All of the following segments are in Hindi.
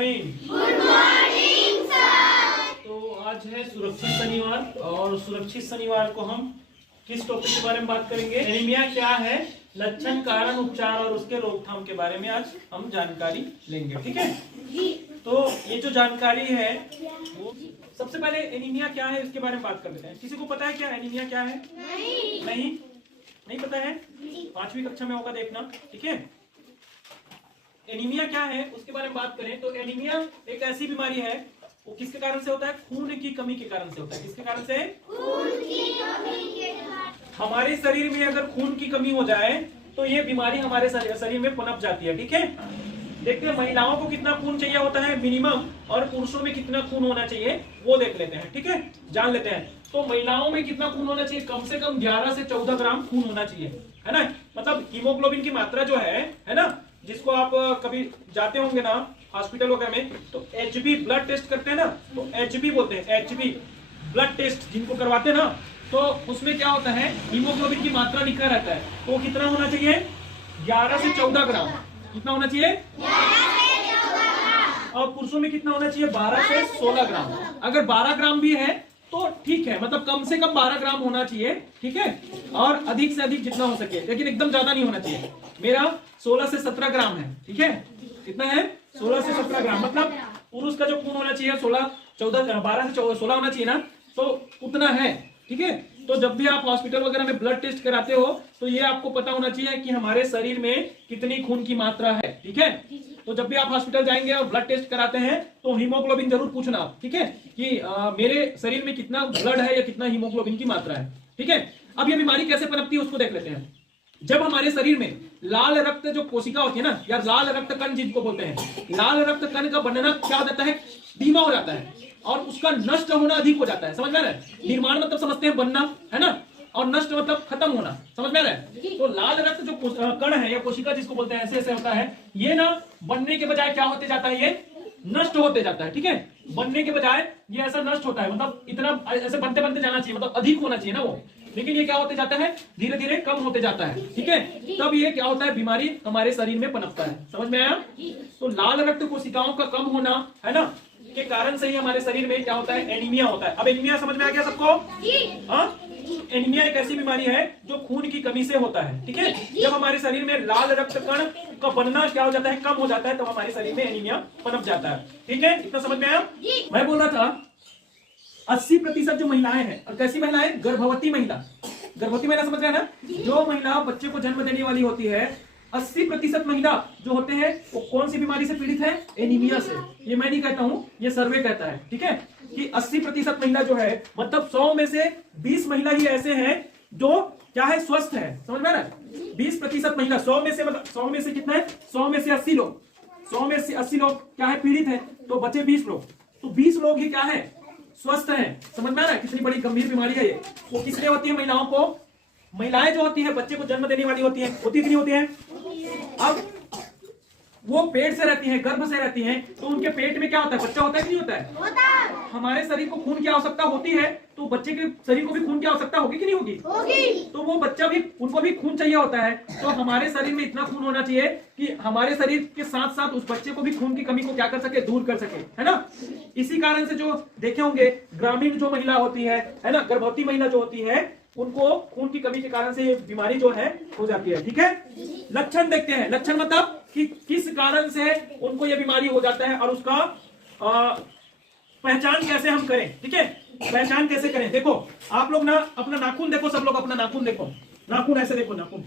मॉर्निंग। Good morning sir. तो आज है सुरक्षित शनिवार और सुरक्षित शनिवार को हम किस टॉपिक के बारे में बात करेंगे? एनीमिया क्या है, लक्षण, कारण, उपचार और उसके रोकथाम के बारे में आज हम जानकारी लेंगे। ठीक है, तो ये जो जानकारी है वो सबसे पहले एनीमिया क्या है इसके बारे में बात कर लेते हैं। किसी को पता है क्या एनीमिया क्या है? नहीं पता है? 5वीं कक्षा में होगा, देखना। ठीक है, एनीमिया क्या है उसके बारे में बात करें तो एनीमिया एक ऐसी बीमारी है, वो किसके कारण से होता है? खून की कमी के कारण से होता है। किसके कारण से? खून की कमी के कारण। हमारे शरीर में अगर खून की कमी हो जाए तो ये बीमारी हमारे शरीर में पनप जाती है। ठीक है, देखते हैं महिलाओं को कितना खून चाहिए होता है मिनिमम, और पुरुषों में कितना खून होना चाहिए वो देख लेते हैं। ठीक है, जान लेते हैं। तो महिलाओं में कितना खून होना चाहिए? कम से कम 11 से 14 ग्राम खून होना चाहिए, है ना। मतलब हीमोग्लोबिन की मात्रा जो है ना, जिसको आप कभी जाते होंगे ना हॉस्पिटल वगैरह में, तो HB ब्लड टेस्ट करते हैं ना, तो HB बोलते हैं, HB ब्लड टेस्ट जिनको करवाते हैं ना, तो उसमें क्या होता है, हीमोग्लोबिन की मात्रा लिखा रहता है। तो कितना होना चाहिए? 11 से 14 ग्राम। कितना होना चाहिए? 11 से 14 ग्राम। और पुरुषों में कितना होना चाहिए? 12 से 16 ग्राम। अगर 12 ग्राम भी है तो ठीक है, मतलब कम से कम 12 ग्राम होना चाहिए। ठीक है, और अधिक से अधिक जितना हो सके, लेकिन एकदम ज्यादा नहीं होना चाहिए। मेरा 16 से 17 ग्राम है। ठीक है, कितना है? 16 से 17 ग्राम। मतलब पुरुष का जो खून होना चाहिए 12 से 16 होना चाहिए ना, तो उतना है। ठीक है, तो जब भी आप हॉस्पिटल वगैरह में ब्लड टेस्ट कराते हो तो ये आपको पता होना चाहिए कि हमारे शरीर में कितनी खून की मात्रा है। ठीक है, तो जब भी आप हॉस्पिटल जाएंगे और ब्लड टेस्ट कराते हैं तो हीमोग्लोबिन जरूर पूछना आप। ठीक है, कि मेरे शरीर में कितना ब्लड है या कितना हीमोग्लोबिन की मात्रा है। ठीक है, अब ये बीमारी कैसे पनपती है उसको देख लेते हैं। जब हमारे शरीर में लाल रक्त जो कोशिका होती है ना, या लाल रक्त कण जिनको बोलते हैं, लाल रक्त कण का बनना क्या हो जाता है? धीमा हो जाता है और उसका नष्ट होना अधिक हो जाता है। समझ में आ रहा है? निर्माण मतलब समझते हैं बनना, है ना, और नष्ट मतलब खत्म होना। समझ में आ रहा है? तो लाल रक्त जो कण है या कोशिका जिसको बोलते हैं, ऐसे ऐसे होता है, ये ना बनने के बजाय क्या होते जाता है? ये नष्ट होते जाता है। ठीक है, बनने के बजाय ये ऐसा नष्ट होता है, मतलब इतना ऐसे बनते बनते जाना चाहिए, मतलब अधिक होना चाहिए ना वो, लेकिन ये क्या होते जाता है? धीरे धीरे कम होते जाता है। ठीक है, तब ये क्या होता है? बीमारी हमारे शरीर में पनपता है। समझ में आया? तो लाल रक्त कोशिकाओं का कम होना, है ना, के कारण से ही हमारे शरीर में क्या होता है? एनीमिया होता है। अब एनीमिया समझ में आ गया सबको? हाँ, एनीमिया एक ऐसी बीमारी है जो खून की कमी से होता है। ठीक है, जब हमारे शरीर में लाल रक्त कण का बनना क्या हो जाता है? कम हो जाता है, तब हमारे शरीर में एनीमिया पनप जाता है। ठीक है, इतना समझ में आया? मैं बोल रहा था 80% जो महिलाएं हैं, और कैसी महिलाएं? गर्भवती महिला। गर्भवती महिला समझ रहे हैं ना? जो महिला बच्चे को जन्म देने वाली होती है, 80% महिला जो होते हैं वो कौन सी बीमारी से पीड़ित है? एनीमिया से। ये मैं नहीं कहता हूं, ये सर्वे कहता है। ठीक है, कि 80% महिला जो है, मतलब 100 में से 20 महिला ही ऐसे हैं जो क्या है? स्वस्थ है। समझ में आ रहा है? 20% महिला 100 में से, मतलब 100 में से कितना है? 100 में से 80 लोग, 100 में से 80 लोग क्या है? पीड़ित है। तो बचे 20 लोग, तो 20 लोग ही क्या है? स्वस्थ है। समझ में आ रहा है? कितनी बड़ी गंभीर बीमारी है ये। वो किसलिए होती है? महिलाओं को। महिलाएं जो होती है बच्चे को जन्म देने वाली होती है, होती कि नहीं होती है? अब वो पेट से रहती हैं, गर्भ से रहती हैं, तो उनके पेट में क्या होता है? बच्चा होता है कि नहीं होता है? होता है। हमारे शरीर को खून की आवश्यकता होती है, तो बच्चे के शरीर को भी खून की आवश्यकता होगी कि नहीं होगी? होगी। तो वो बच्चा भी, उनको भी खून चाहिए होता है। तो हमारे शरीर में इतना खून होना चाहिए कि हमारे शरीर के साथ साथ उस बच्चे को भी खून की कमी को क्या कर सके? दूर कर सके, है ना। इसी कारण से जो देखे होंगे ग्रामीण जो महिला होती है ना, गर्भवती महिला जो होती है, उनको खून की कमी के कारण से ये बीमारी जो है हो जाती है। ठीक है, लक्षण देखते हैं। लक्षण मतलब कि किस कारण से उनको ये बीमारी हो जाता है और उसका पहचान कैसे हम करें। ठीक है, पहचान कैसे करें? देखो आप लोग ना अपना नाखून देखो, सब लोग अपना नाखून देखो। नाखून ऐसे देखो, नाखून,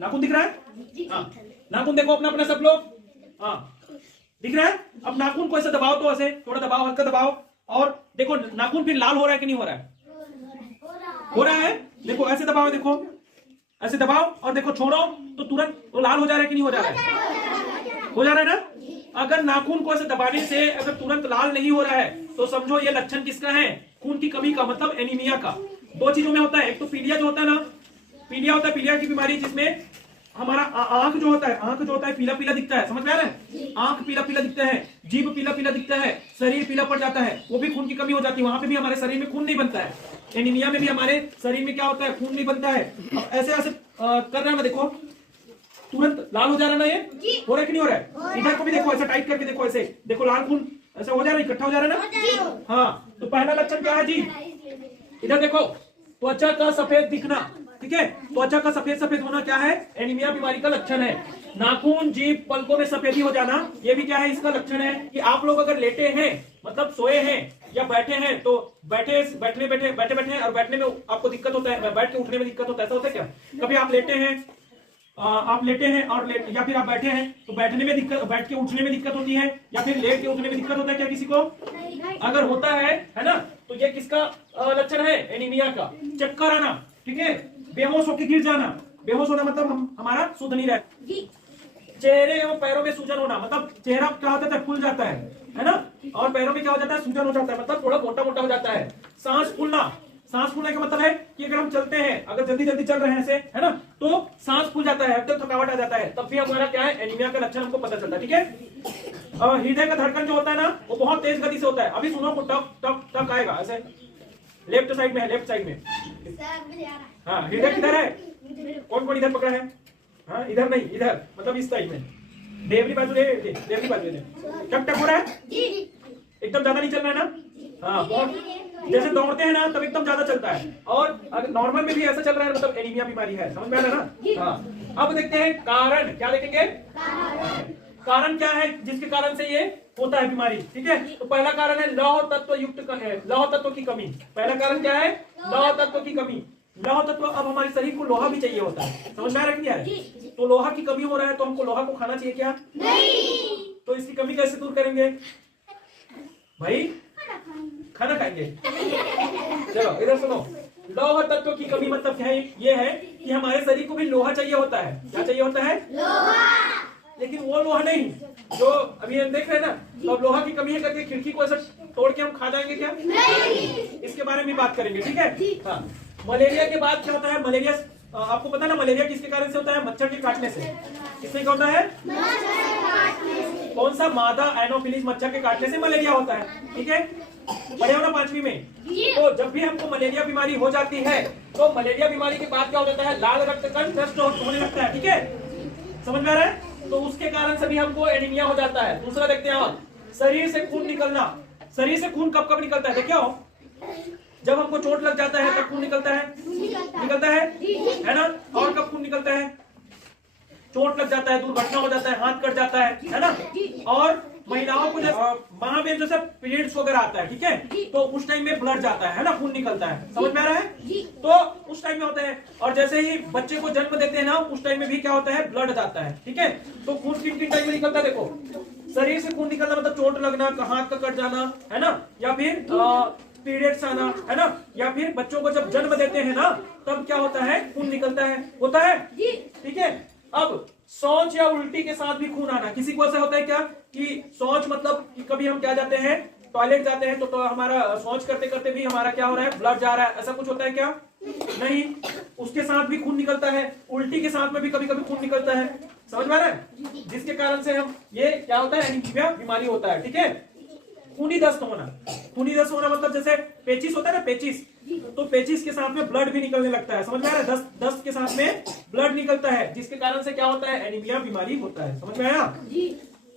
नाखून दिख रहा है? हाँ, नाखून देखो अपना अपना सब लोग। हाँ, दिख रहा है? अब नाखून को ऐसे दबाओ, तो ऐसे थोड़ा दबाओ, हल्का दबाओ, और देखो नाखून फिर लाल हो रहा है कि नहीं हो रहा है? हो रहा है। देखो ऐसे दबाओ, देखो ऐसे दबाओ, और देखो छोड़ो तो तुरंत वो लाल हो जा रहा है कि नहीं हो जा रहा है? हो जा रहा है ना। अगर नाखून को ऐसे दबाने से अगर तुरंत लाल नहीं हो रहा है तो समझो ये लक्षण किसका है? खून की कमी का, मतलब एनीमिया का। 2 चीजों में होता है, एक तो पीलिया जो होता है ना, पीलिया होता है, पीलिया की बीमारी, जिसमें हमारा आंख जो होता है, आंख जो होता है पीला पीला दिखता है। समझ में आ रहा है? आंख पीला पीला दिखता है, जीभ पीला पीला दिखता है, शरीर पीला पड़ जाता है, वो भी खून की कमी हो जाती है। वहां पे भी हमारे शरीर में खून नहीं बनता है। एनीमिया में भी हमारे शरीर में क्या होता है? खून नहीं बनता है। अब ऐसे ऐसे कर रहा है, मैं देखो तुरंत लाल हो जा रहा है ना, ये हो रहा है कि नहीं हो रहा है? इधर को भी देखो, ऐसे टाइट करके देखो, ऐसे देखो लाल खून ऐसे हो जा रहा है, इकट्ठा हो जा रहा है ना। हाँ, तो पहला लक्षण क्या है जी? इधर देखो, त्वचा का सफेद दिखना, ठीक है। त्वचा का सफेद सफेद होना क्या है? एनीमिया बीमारी का लक्षण है। नाखून, जीभ, पलकों में सफेदी हो जाना, ये भी क्या है? इसका लक्षण है। कि आप लोग अगर लेटे हैं, मतलब सोए हैं या बैठे हैं, तो बैठे और बैठने में आपको दिक्कत होता है, बैठ के उठने में दिक्कत होता है, ऐसा होता है क्या? कभी आप लेटे हैं, और या फिर आप बैठे हैं तो बैठने में दिक्कत, बैठ के उठने में दिक्कत होती है, या फिर लेट के उठने में दिक्कत होता है क्या किसी को? अगर होता है ना, तो ये किसका लक्षण है? एनीमिया का। चक्कर आना, ठीक है, बेहोश होकर गिर जाना। बेहोश होना मतलब हमारा शुद्ध नहीं रहे। चेहरे एवं पैरों में सूजन होना, मतलब चेहरा क्या होता है? फूल जाता है ना, और पैरों में क्या हो जाता है? सूजन हो जाता है, मतलब थोड़ा मोटा मोटा हो जाता है। सांस फूलना, सांस फूलने का मतलब है कि अगर हम चलते हैं, अगर जल्दी जल्दी चल रहे हैं ऐसे, है ना, तो सांस फूल जाता है, तो थकावट आ जाता है, तब भी हमारा क्या है? एनीमिया का लक्षण हमको पता चलता है, ठीक है। हृदय का धड़कन जो होता है ना, वो बहुत तेज गति से होता है। अभी सुनो, को टक टक टक आएगा ऐसे, लेफ्ट साइड में है, लेफ्ट साइड में। हाँ, हृदय किधर है? कौन कौन इधर पकड़ा है? हाँ, इधर नहीं, इधर, मतलब इस साइड में, देवरी बाजू है, देवरी बाजू है। टक टक हो रहा है, एकदम ज्यादा नहीं चल रहा है ना। हाँ, बहुत जैसे दौड़ते हैं ना तब एकदम ज्यादा चलता है, और अगर नॉर्मल में भी ऐसा चल रहा है, मतलब एनीमिया बीमारी है। समझ में आ रहा है ना? हाँ, अब देखते हैं कारण, क्या देखेंगे? कारण क्या है जिसके कारण से ये होता है बीमारी, ठीक है। तो पहला कारण है लौह तत्व युक्त, लौह तत्व की कमी। पहला कारण क्या है? लौह तत्व की कमी। लौह तत्व, अब हमारे शरीर को लोहा भी चाहिए होता है, समझ में आ रहा है क्या? तो लोहा की कमी हो रहा है, तो हमको लोहा को खाना चाहिए क्या? नहीं। तो इसकी कमी कैसे दूर करेंगे भाई? खाना खाएंगे। चलो इधर सुनो, लौह तत्व की कमी मतलब क्या है? ये है कि हमारे शरीर को भी लोहा चाहिए होता है। क्या चाहिए होता है? लोहा। लेकिन वो लोहा नहीं जो अभी हम देख रहे हैं ना, तो अब लोहा की कमी है करके खिड़की को ऐसा तोड़ के हम खा जाएंगे क्या? नहीं। इसके बारे में बात करेंगे, ठीक है। हाँ, मलेरिया के बाद क्या होता है? मलेरिया, आपको पता है ना मलेरिया किसके कारण से होता है? मच्छर के काटने से। किससे क्या होता है? कौन सा? मादा एनोफिलीज मच्छर के काटने से मलेरिया होता है, ठीक है। पढ़े हो ना 5वीं में? तो जब भी हमको मलेरिया बीमारी हो जाती है, तो मलेरिया बीमारी के बाद क्या हो जाता है? लाल रक्त कण नष्ट होने लगता है, ठीक है। समझ में आ रहा है? तो उसके कारण से भी हमको एनीमिया हो जाता है। दूसरा देखते हैं आप, शरीर से खून निकलना। शरीर से खून कब कब निकलता है? देखिए हो, जब हमको चोट लग जाता है तब खून निकलता है, निकलता है ना। और कब खून निकलता है? चोट लग जाता है, दुर्घटना हो जाता है, हाथ कट जाता है ना। और महिलाओं को जब माह में जैसे पीरियड्स वगैरह आता है, ठीक है, तो उस टाइम में ब्लड जाता है ना, खून निकलता है। समझ में आ रहा है? तो उस टाइम में होता है। और जैसे ही बच्चे को जन्म देते हैं ना, उस टाइम में भी क्या होता है? ब्लड जाता है, ठीक है। तो खून किन किन टाइम में निकलता है? देखो, शरीर से खून निकलना मतलब चोट लगना, हाथ का कट जाना, है ना, या फिर पीरियड्स आना, है ना, या फिर बच्चों को जब जन्म देते हैं ना, तब क्या होता है? खून निकलता है, होता है, ठीक है। अब शौच या उल्टी के साथ भी खून आना। किसी को ऐसा होता है क्या कि शौच मतलब कि कभी हम क्या जाते हैं, टॉयलेट जाते हैं, तो हमारा शौच करते करते भी हमारा क्या हो रहा है? ब्लड जा रहा है, ऐसा कुछ होता है क्या? नहीं, उसके साथ भी खून निकलता है। उल्टी के साथ में भी कभी कभी खून निकलता है। समझ में आ रहा है? जिसके कारण से हम ये क्या होता है? एनीमिया बीमारी होता है, ठीक है। खूनी दस्त होना। खूनी दस्त होना मतलब जैसे पेचिस होता है ना, पेचिस, तो पेचिस के साथ में ब्लड भी निकलने लगता है। समझ में आ रहा है? दस्त के साथ में ब्लड निकलता है, जिसके कारण से क्या होता है? एनीमिया बीमारी होता है। समझ में आया?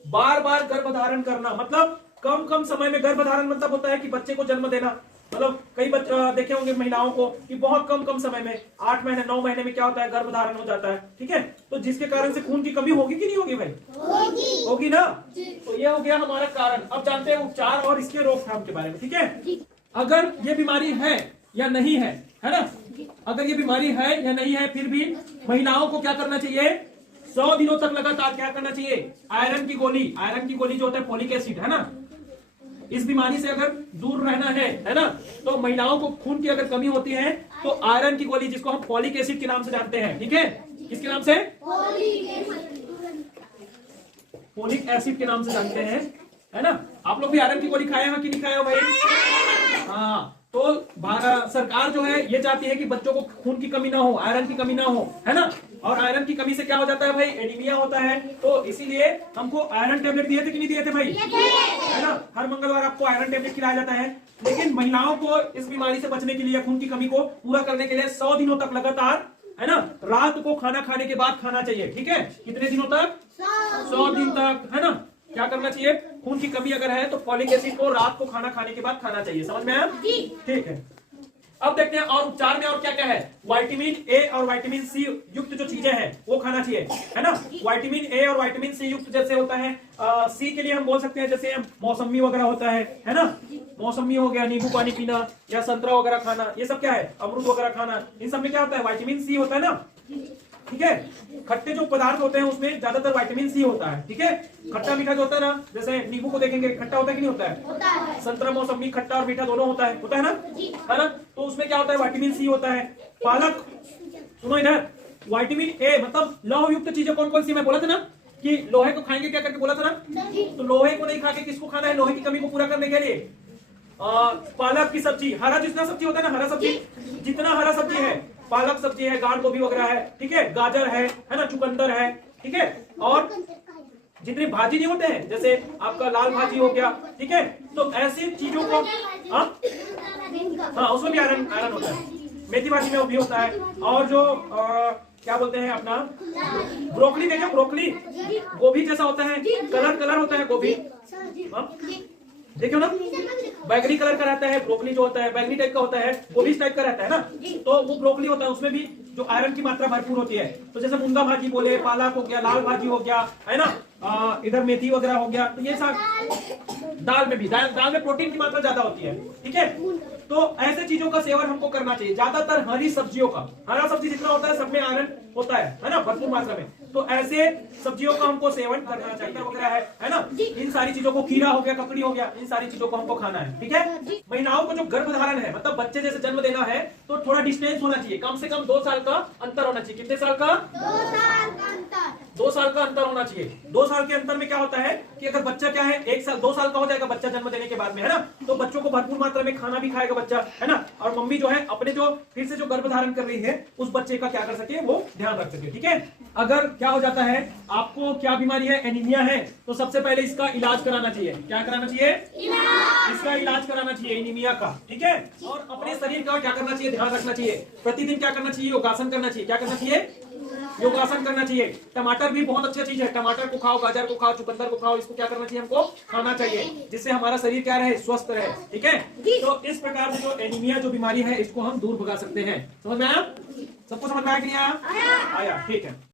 बार बार गर्भधारण करना, मतलब कम कम समय में गर्भधारण मतलब होता है कि बच्चे को जन्म देना। मतलब कई बच्चे देखे होंगे महिलाओं को कि बहुत कम कम समय में 8 महीने 9 महीने में क्या होता है? गर्भधारण हो जाता है, ठीक है। तो जिसके कारण से खून की कमी होगी कि नहीं होगी भाई? होगी ना। तो ये हो गया हमारा कारण। अब जानते हैं उपचार और इसके रोकथाम के बारे में, ठीक है। अगर ये बीमारी है या नहीं है ना, अगर ये बीमारी है या नहीं है, फिर भी महिलाओं को क्या करना चाहिए? 100 दिनों तक लगातार क्या करना चाहिए? आयरन की गोली। आयरन की गोली जो होता है फोलिक एसिड, है ना। इस बीमारी से अगर दूर रहना है ना, तो महिलाओं को खून की अगर कमी होती है तो आयरन की गोली, जिसको हम फोलिक एसिड के नाम से जानते हैं, ठीक है। किसके नाम से? फोलिक एसिड के नाम से जानते हैं, है ना। आप लोग भी आयरन की गोली खाए हो कि नहीं खाए हो भाई? हाँ, तो सरकार जो है ये चाहती है कि बच्चों को खून की कमी ना हो, आयरन की कमी ना हो, है ना। और आयरन की कमी से क्या हो जाता है भाई? एनीमिया होता है। तो इसीलिए हमको आयरन टेबलेट दिए थे कि नहीं दिए थे भाई? है ना। हर मंगलवार आपको आयरन टेबलेट खिलाया जाता है। लेकिन महिलाओं को इस बीमारी से बचने के लिए, खून की कमी को पूरा करने के लिए 100 दिनों तक लगातार है ना, रात को खाना खाने के बाद खाना चाहिए, ठीक है। कितने दिनों तक? 100 दिन तक, है ना। क्या करना चाहिए? खून की कमी अगर है तो फॉलिक एसिड को रात को खाना खाने के बाद खाना चाहिए। समझ में आया? ठीक है। अब देखते हैं और उपचार में और क्या क्या है। विटामिन ए और विटामिन सी युक्त जो चीजें हैं वो खाना चाहिए, है ना। विटामिन ए और विटामिन सी युक्त जैसे होता है, सी के लिए हम बोल सकते हैं जैसे मौसमी वगैरह होता है ना। मौसमी हो गया, नींबू पानी पीना या संतरा वगैरह खाना, ये सब क्या है, अमरूद वगैरह खाना। इन सब में क्या होता है? विटामिन सी होता है ना, ठीक है। खट्टे जो पदार्थ होते हैं उसमें ज्यादातर विटामिन सी होता है, ठीक है। खट्टा मीठा जो होता है ना, जैसे नींबू को देखेंगे खट्टा होता है कि नहीं होता है? होता है। संतरा मौसमी खट्टा और मीठा दोनों होता है ना, है ना। तो उसमें क्या होता है? विटामिन सी होता है। पालक, सुनो इधर, विटामिन ए मतलब लौह युक्त चीजें कौन कौन सी? मैं बोला था ना कि लोहे को खाएंगे क्या करके बोला था ना। तो लोहे को नहीं खा के किसको खाना है? लोहे की कमी को पूरा करने के लिए पालक की सब्जी, हरा जितना सब्जी होता है ना, हरा सब्जी जितना हरा सब्जी है, पालक सब्जी है, गांठ गोभी वगैरह है, ठीक है, गाजर है ना, चुकंदर है, ठीक है। और जितनी भाजी नहीं होते हैं, जैसे आपका लाल भाजी हो गया, ठीक है। तो ऐसी चीजों को हाँ उसमें भी आयरन होता है। मेथी भाजी में वो भी होता है। और जो क्या बोलते हैं अपना ब्रोकली, देखो ब्रोकली गोभी जैसा होता है, कलर होता है गोभी, देखो ना, बैगनी कलर का रहता है। ब्रोकली जो होता है बैगनी टाइप का होता है, गोभी इस टाइप का रहता है ना। तो वो ब्रोकली होता है, उसमें भी जो आयरन की मात्रा भरपूर होती है। तो जैसे मुंगा भाजी बोले, पालक हो गया, लाल भाजी हो गया, है ना, इधर मेथी वगैरह हो गया। तो ये सब दाल में भी, दाल में प्रोटीन की मात्रा ज्यादा होती है, ठीक है। तो ऐसे चीजों का सेवन हमको करना चाहिए, ज्यादातर हरी सब्जियों का। हरा सब्जी जितना होता है सब में आयरन होता है ना, भरपूर मात्रा में। तो ऐसे सब्जियों का हमको सेवन करना चाहिए वगैरह है ना। इन सारी चीजों को, खीरा हो गया, ककड़ी हो गया, इन सारी चीजों को हमको खाना है, ठीक है। महिलाओं को जो गर्भधारण है, मतलब बच्चे जैसे जन्म देना है, तो थोड़ा डिस्टेंस होना चाहिए, कम से कम 2 साल का अंतर होना चाहिए। कितने साल का? 2 साल का अंतर होना चाहिए। 2 साल के अंतर में क्या होता है कि अगर बच्चा क्या है 1 साल 2 साल का हो जाएगा बच्चा जन्म देने के बाद में, है ना। तो बच्चों को भरपूर मात्रा में खाना भी खाएगा बच्चा, है ना। और मम्मी जो है अपने जो फिर से जो गर्भधारण कर रही है उस बच्चे का क्या कर सके, वो ध्यान रख सके, ठीक है। अगर क्या हो जाता है, आपको क्या बीमारी है, एनीमिया है, तो सबसे पहले इसका इलाज कराना चाहिए। क्या कराना चाहिए? इसका इलाज कराना चाहिए एनीमिया का, ठीक है। और अपने शरीर का क्या करना चाहिए, ध्यान रखना चाहिए। प्रतिदिन क्या करना चाहिए? योगासन करना चाहिए। क्या करना चाहिए? योगासन करना चाहिए। टमाटर भी बहुत अच्छा चीज है, टमाटर को खाओ, गाजर को खाओ, चुकंदर को खाओ। इसको क्या करना चाहिए? हमको खाना चाहिए, जिससे हमारा शरीर क्या रहे, स्वस्थ रहे, ठीक है। तो इस प्रकार से जो एनीमिया जो बीमारी है इसको हम दूर भगा सकते हैं। समझ में आया? सबको समझ में आया कि नहीं आया? आया, ठीक है।